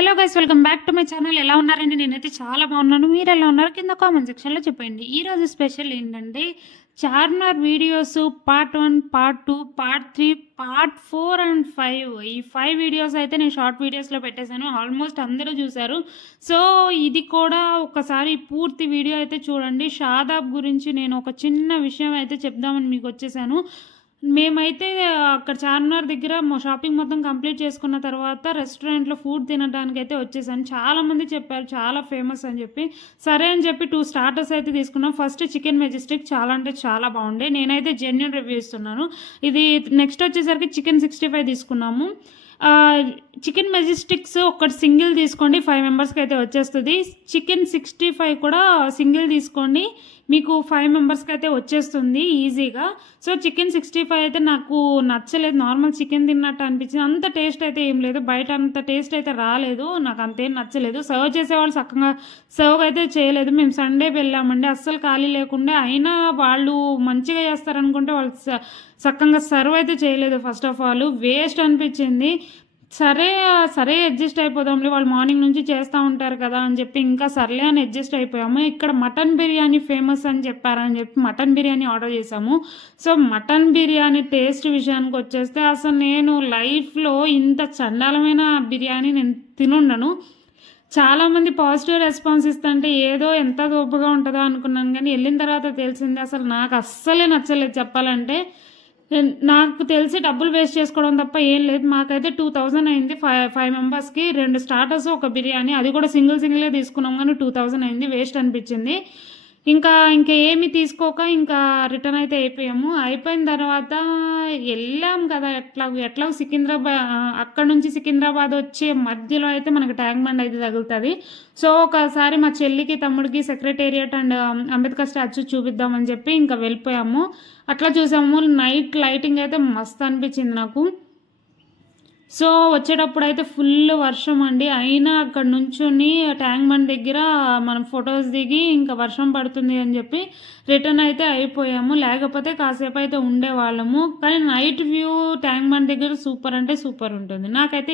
Hello guys, welcome back to my channel. ఎలా ఉన్నారండి? నేనైతే చాలా బాగున్నాను. మీరు ఎలా ఉన్నారు? కింద కామెంట్ సెక్షన్లో చెప్పండి. ఈరోజు స్పెషల్ ఏంటంటే Charminar videos part 1, part 2, part 3, part 4 and 5. ఈ 5 వీడియోస్ అయితే నేను షార్ట్ వీడియోస్లో పెట్టేశాను. ఆల్మోస్ట్ అందరూ చూశారు. సో ఇది కూడా ఒకసారి పూర్తి వీడియో అయితే చూడండి. షాదాబ్ గురించి నేను ఒక చిన్న విషయం అయితే చెప్దామని మీకు వచ్చేసాను. మేమైతే అక్కడ చార్మినార్ దగ్గర షాపింగ్ మొత్తం కంప్లీట్ చేసుకున్న తర్వాత రెస్టారెంట్లో ఫుడ్ తినడానికైతే వచ్చేసాను. చాలామంది చెప్పారు చాలా ఫేమస్ అని చెప్పి. సరే అని చెప్పి 2 స్టార్టర్స్ అయితే తీసుకున్నాం. ఫస్ట్ చికెన్ మెజెస్టిక్ చాలా అంటే చాలా బాగుండే. నేనైతే జెన్యూన్ రివ్యూ ఇస్తున్నాను. ఇది నెక్స్ట్ వచ్చేసరికి చికెన్ 65 తీసుకున్నాము. చికెన్ మెజెస్టిక్స్ ఒకటి సింగిల్ తీసుకోండి, 5 మెంబర్స్కి అయితే వచ్చేస్తుంది. చికెన్ 65 కూడా సింగిల్ తీసుకోండి, మీకు 5 మెంబర్స్కి అయితే వచ్చేస్తుంది ఈజీగా. సో చికెన్ 65 అయితే నాకు నచ్చలేదు. నార్మల్ చికెన్ తిన్నట్టు అనిపించింది. అంత టేస్ట్ అయితే ఏం లేదు, బయట అంత టేస్ట్ అయితే రాలేదు. నాకు అంతేం నచ్చలేదు. సర్వ్ చేసేవాళ్ళు చక్కగా సర్వ్ అయితే చేయలేదు. మేము సండే వెళ్ళామండి, అస్సలు ఖాళీ లేకుండా. అయినా వాళ్ళు మంచిగా చేస్తారనుకుంటే వాళ్ళు చక్కగా సర్వ్ అయితే చేయలేదు. ఫస్ట్ ఆఫ్ ఆల్ వేస్ట్ అనిపించింది. సరే అడ్జస్ట్ అయిపోదాంలే, వాళ్ళు మార్నింగ్ నుంచి చేస్తూ ఉంటారు కదా అని చెప్పి ఇంకా సర్లే అని అడ్జస్ట్ అయిపోయాము. ఇక్కడ మటన్ బిర్యానీ ఫేమస్ అని చెప్పారని చెప్పి మటన్ బిర్యానీ ఆర్డర్ చేసాము. సో మటన్ బిర్యానీ టేస్ట్ విషయానికి వచ్చేస్తే అసలు నేను లైఫ్లో ఇంత చండాలమైన బిర్యానీ నేను తినుండను. చాలామంది పాజిటివ్ రెస్పాన్స్ ఇస్తుంటే ఏదో ఎంత దోపుగా ఉంటుందో అనుకున్నాను, కానీ వెళ్ళిన తర్వాత తెలిసింది అసలు నాకు అస్సలే నచ్చలేదు. చెప్పాలంటే నాకు తెలిసి డబ్బులు వేస్ట్ చేసుకోవడం తప్ప ఏం లేదు. మాకైతే 2000 అయింది 5 మెంబర్స్కి. 2 స్టార్టర్స్, ఒక బిర్యానీ, అది కూడా సింగిల్గా తీసుకున్నాం కానీ 2000 అయింది. వేస్ట్ అనిపించింది. ఇంకా ఏమి తీసుకోక ఇంకా రిటర్న్ అయితే అయిపోయాము. అయిపోయిన తర్వాత వెళ్ళాం కదా, ఎట్లా సికింద్రాబాద్, అక్కడ నుంచి సికింద్రాబాద్ వచ్చే మధ్యలో అయితే మనకి ట్యాంక్ బండ్ అయితే తగులుతుంది. సో ఒకసారి మా చెల్లికి తమ్ముడికి సెక్రటేరియట్ అండ్ అంబేద్కర్ స్టాచ్యూ చూపిద్దామని చెప్పి ఇంకా వెళ్ళిపోయాము. అట్లా చూసాము. నైట్ లైటింగ్ అయితే మస్తు అనిపించింది నాకు. సో వచ్చేటప్పుడు అయితే ఫుల్ వర్షం అండి. అయినా అక్కడ నుంచుని ట్యాంక్ బండ్ దగ్గర మనం ఫొటోస్ దిగి ఇంకా వర్షం పడుతుంది అని చెప్పి రిటర్న్ అయితే అయిపోయాము. లేకపోతే కాసేపు అయితే ఉండేవాళ్ళము. కానీ నైట్ వ్యూ ట్యాంక్ బండ్ దగ్గర సూపర్ అంటే సూపర్ ఉంటుంది. నాకైతే